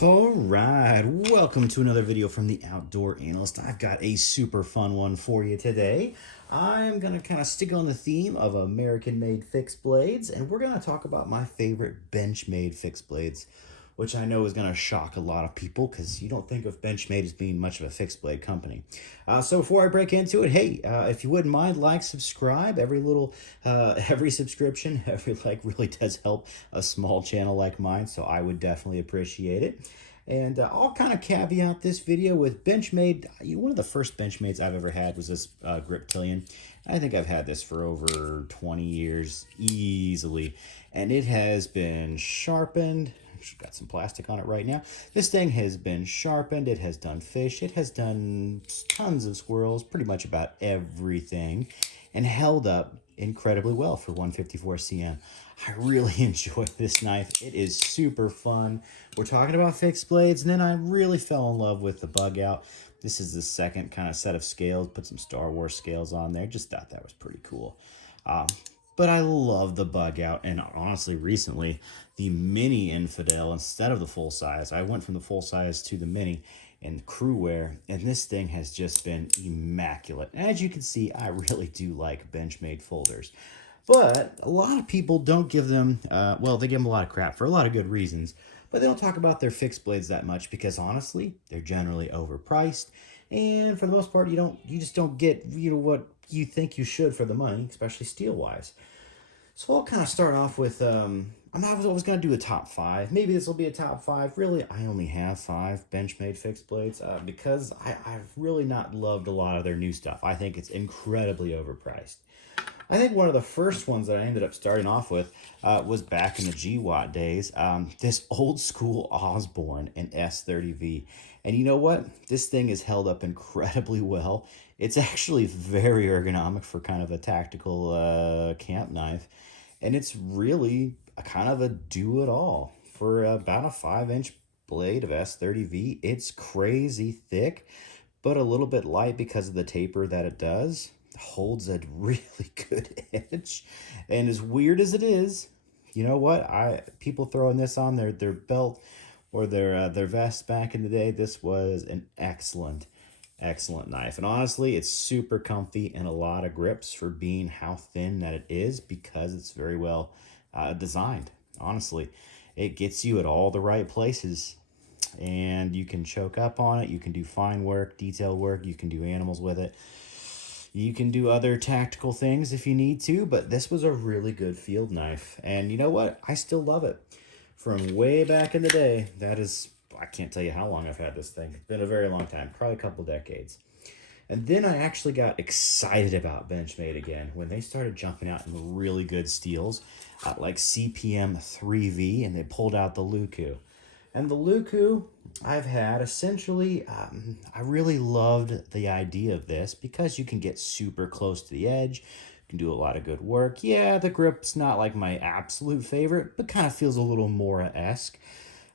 All right, welcome to another video from the Outdoor Analyst. I've got a super fun one for you today. I'm going to kind of stick on the theme of American-made fixed blades, and we're going to talk about my favorite Benchmade fixed blades, which I know is going to shock a lot of people because you don't think of Benchmade as being much of a fixed blade company. So before I break into it, hey, if you wouldn't mind, like, subscribe. Every subscription, every like really does help a small channel like mine, so I would definitely appreciate it. And I'll kind of caveat this video with Benchmade. One of the first Benchmades I've ever had was this Griptilian. I think I've had this for over 20 years easily, and it has been sharpened. I've got some plastic on it right now. This thing has been sharpened. It has done fish. It has done tons of squirrels, pretty much about everything, and held up incredibly well for 154 cm. I really enjoy this knife. It is super fun. We're talking about fixed blades, and then I really fell in love with the bug out. This is the second kind of set of scales. Put some Star Wars scales on there. Just thought that was pretty cool. Um, but I love the bug out, and honestly, recently, the mini Infidel instead of the full size. I went from the full size to the mini and crew wear, and this thing has just been immaculate. As you can see, I really do like Benchmade folders. But a lot of people don't give them, well, they give them a lot of crap for a lot of good reasons, but they don't talk about their fixed blades that much because honestly, they're generally overpriced. And for the most part, you just don't get, what you think you should for the money, especially steel wise. So I'll kind of start off with, I was going to do a top five. Maybe this will be a top five. Really, I only have five Benchmade fixed blades because I've really not loved a lot of their new stuff. I think it's incredibly overpriced. I think one of the first ones that I ended up starting off with was back in the GWatt days. This old school Osborne and S30V. And you know what? This thing is held up incredibly well. It's actually very ergonomic for kind of a tactical camp knife. And it's really a kind of a do-it-all. For about a 5-inch blade of S30V, it's crazy thick, but a little bit light because of the taper that it does. Holds a really good edge. And as weird as it is, you know what? People throwing this on their belt or their vest back in the day, this was an excellent knife. And honestly, it's super comfy and a lot of grips for being how thin that it is because it's very well designed. Honestly, it gets you at all the right places. And you can choke up on it. You can do fine work, detail work. You can do animals with it. You can do other tactical things if you need to, but this was a really good field knife. And you know what? I still love it. From way back in the day, I can't tell you how long I've had this thing. It's been a very long time, probably a couple decades. And then I actually got excited about Benchmade again when they started jumping out in really good steels, like CPM 3V, and they pulled out the Luku. And the Luku I've had essentially, I really loved the idea of this because you can get super close to the edge. You can do a lot of good work. Yeah, the grip's not like my absolute favorite, but kind of feels a little Mora-esque.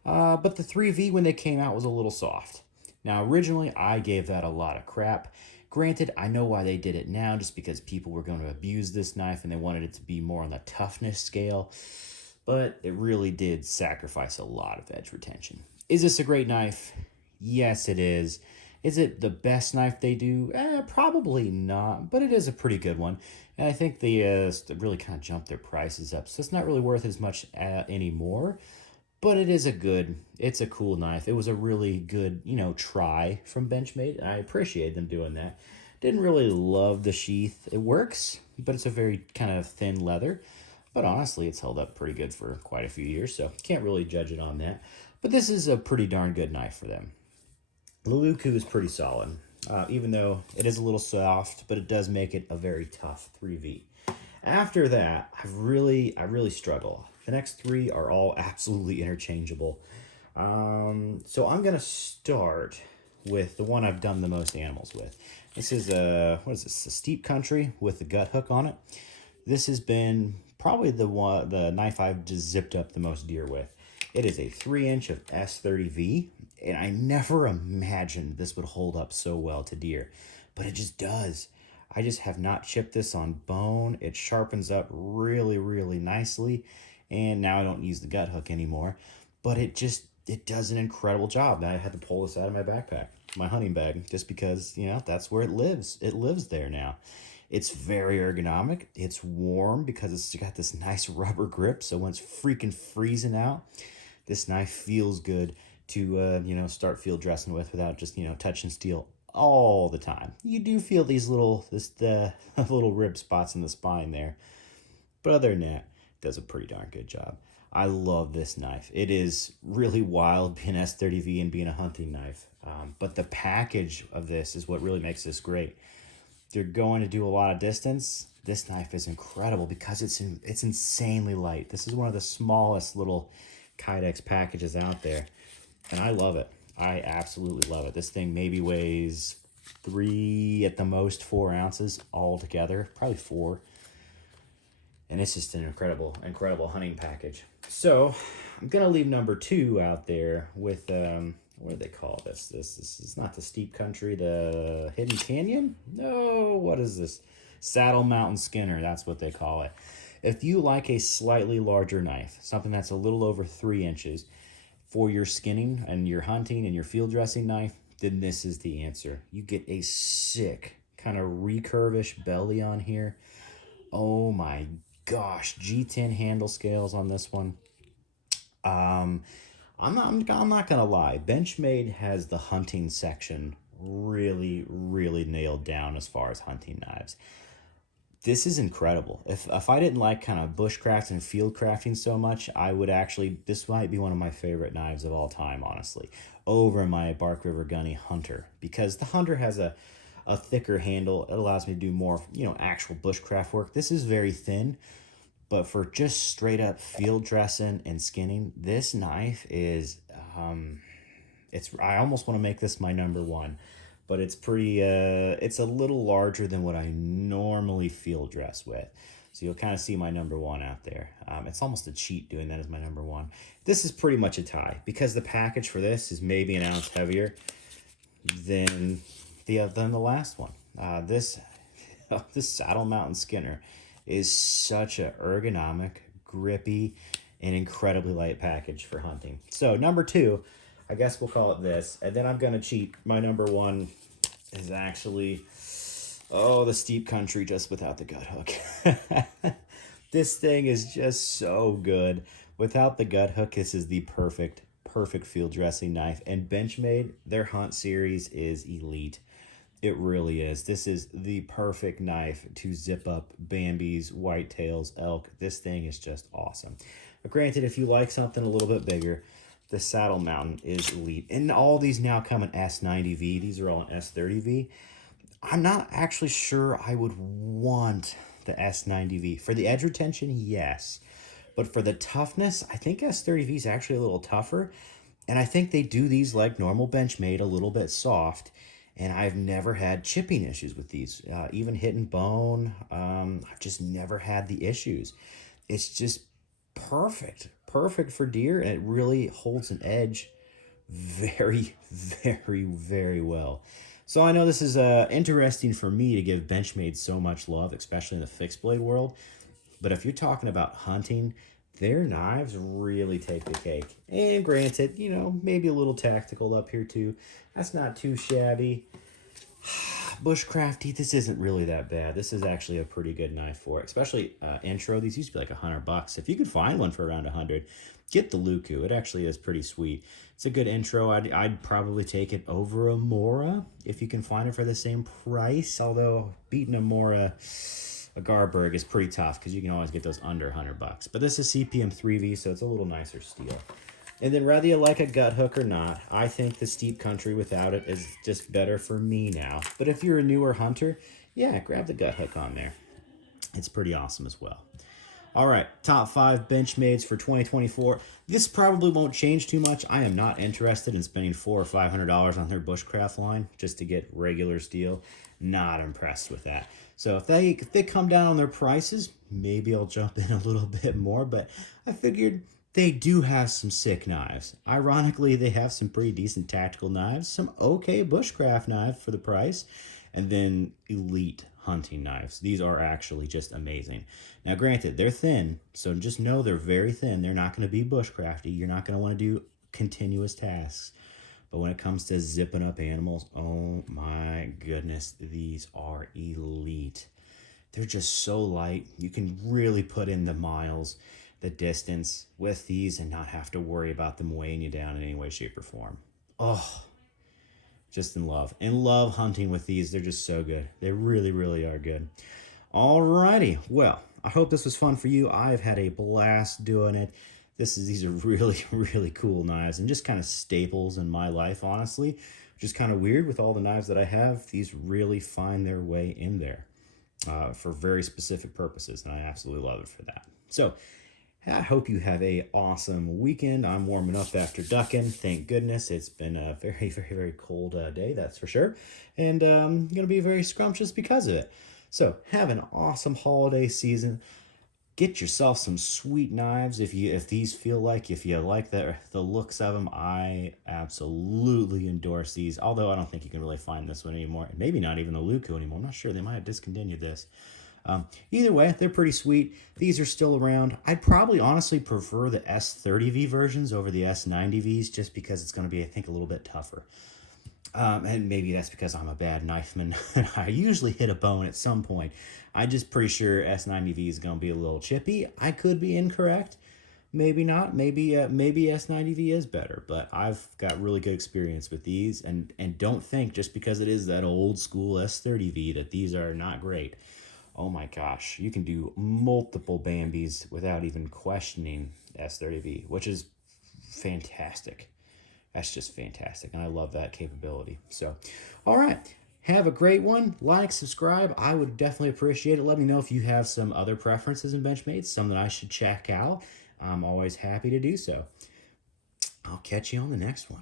But the 3V when they came out was a little soft. Now, originally, I gave that a lot of crap. Granted, I know why they did it now, just because people were going to abuse this knife and they wanted it to be more on the toughness scale. But it really did sacrifice a lot of edge retention. Is this a great knife? Yes, it is. Is it the best knife they do? Probably not, but it is a pretty good one. And I think they really kind of jumped their prices up, so it's not really worth as much anymore. But it's a cool knife. It was a really good, try from Benchmade, and I appreciate them doing that. Didn't really love the sheath. It works, but it's a very kind of thin leather. But honestly, it's held up pretty good for quite a few years, so can't really judge it on that. But this is a pretty darn good knife for them. The Luku is pretty solid, even though it is a little soft, but it does make it a very tough 3V. After that, I really struggle. The next three are all absolutely interchangeable. So I'm gonna start with the one I've done the most animals with. This is a Steep Country with the gut hook on it. This has been probably the knife I've just zipped up the most deer with. It is a 3-inch of S30V, and I never imagined this would hold up so well to deer, but it just does. I just have not chipped this on bone. It sharpens up really nicely, and now I don't use the gut hook anymore, but it does an incredible job. Now I had to pull this out of my backpack, my hunting bag, just because, that's where it lives. It lives there now. It's very ergonomic. It's warm because it's got this nice rubber grip. So when it's freaking freezing out, this knife feels good to, start field dressing with without just, touching steel all the time. You do feel the little rib spots in the spine there. But other than that, it does a pretty darn good job. I love this knife. It is really wild being S30V and being a hunting knife. But the package of this is what really makes this great. If you're going to do a lot of distance, this knife is incredible because it's insanely light. This is one of the smallest little Kydex packages out there, and I love it. I absolutely love it. This thing maybe weighs 3, at the most 4 ounces all together, probably 4. And it's just an incredible hunting package. So I'm gonna leave number 2 out there with what do they call this? This is not the Steep Country, the Hidden Canyon? No, what is this? Saddle Mountain Skinner, that's what they call it. If you like a slightly larger knife, something that's a little over 3 inches for your skinning and your hunting and your field dressing knife, then this is the answer. You get a sick kind of recurvish belly on here. Oh my gosh, G10 handle scales on this one. I'm not gonna lie. Benchmade has the hunting section really nailed down as far as hunting knives. This is incredible. If I didn't like kind of bushcraft and field crafting so much, I would actually, this might be one of my favorite knives of all time, honestly, over my Bark River Gunny Hunter, because the Hunter has a thicker handle. It allows me to do more, actual bushcraft work. This is very thin, but for just straight up field dressing and skinning, this knife is, I almost want to make this my number 1, but it's pretty, it's a little larger than what I normally field dress with. So you'll kind of see my number 1 out there. It's almost a cheat doing that as my number 1. This is pretty much a tie because the package for this is maybe an ounce heavier than the last one. This Saddle Mountain Skinner is such a ergonomic, grippy, and incredibly light package for hunting. So number 2, I guess we'll call it this, and then I'm gonna cheat. My number 1 is actually, the Steep Country, just without the gut hook. This thing is just so good. Without the gut hook, this is the perfect field dressing knife. And Benchmade, their hunt series is elite. It really is. This is the perfect knife to zip up Bambies, whitetails, elk. This thing is just awesome. But granted, if you like something a little bit bigger, the Saddle Mountain is elite. And all these now come in S90V. These are all in S30V. I'm not actually sure I would want the S90V. For the edge retention, yes. But for the toughness, I think S30V is actually a little tougher. And I think they do these like normal Benchmade, a little bit soft. And I've never had chipping issues with these. Even hitting bone, I've just never had the issues. It's just perfect for deer, and it really holds an edge very well. So I know this is interesting for me to give Benchmade so much love, especially in the fixed blade world. But if you're talking about hunting, their knives really take the cake. And granted, maybe a little tactical up here too. That's not too shabby. Bushcrafty, this isn't really that bad. This is actually a pretty good knife for it, especially intro. These used to be like $100. If you could find one for around 100, get the Luku. It actually is pretty sweet. It's a good intro. I'd probably take it over a Mora if you can find it for the same price. Although beating a Mora, a Garberg, is pretty tough because you can always get those under $100. But this is CPM 3V, so it's a little nicer steel. And then whether you like a gut hook or not, I think the Steep Country without it is just better for me now. But if you're a newer hunter, yeah, grab the gut hook on there. It's pretty awesome as well. All right, top 5 Benchmades for 2024. This probably won't change too much. I am not interested in spending $400 or $500 on their bushcraft line just to get regular steel. Not impressed with that. So if they come down on their prices, maybe I'll jump in a little bit more. But I figured they do have some sick knives. Ironically, they have some pretty decent tactical knives, some okay bushcraft knives for the price, and then elite hunting knives. These are actually just amazing. Now, granted, they're thin, so just know they're very thin. They're not going to be bushcrafty. You're not going to want to do continuous tasks. But when it comes to zipping up animals, oh my goodness, these are elite. They're just so light. You can really put in the miles, the distance with these and not have to worry about them weighing you down in any way, shape, or form. Oh, just in love. In love hunting with these. They're just so good. They really, really are good. Alrighty. Well, I hope this was fun for you. I've had a blast doing it. These are really, really cool knives and just kind of staples in my life, honestly. Which is kind of weird with all the knives that I have. These really find their way in there for very specific purposes, and I absolutely love it for that. So, I hope you have a awesome weekend. I'm warming up after ducking. Thank goodness. It's been a very, very, very cold day, that's for sure. And going to be very scrumptious because of it. So have an awesome holiday season. Get yourself some sweet knives if these feel like, if you like the looks of them. I absolutely endorse these, although I don't think you can really find this one anymore. Maybe not even the Luco anymore. I'm not sure. They might have discontinued this. Either way, they're pretty sweet. These are still around. I'd probably honestly prefer the S30V versions over the S90Vs just because it's going to be, I think, a little bit tougher. And maybe that's because I'm a bad knifeman. I usually hit a bone at some point. I'm just pretty sure S90V is going to be a little chippy. I could be incorrect. Maybe not. Maybe S90V is better. But I've got really good experience with these. And don't think just because it is that old school S30V that these are not great. Oh my gosh, you can do multiple Bambis without even questioning S30V, which is fantastic. That's just fantastic, and I love that capability. So, all right, have a great one. Like, subscribe. I would definitely appreciate it. Let me know if you have some other preferences in Benchmade, some that I should check out. I'm always happy to do so. I'll catch you on the next one.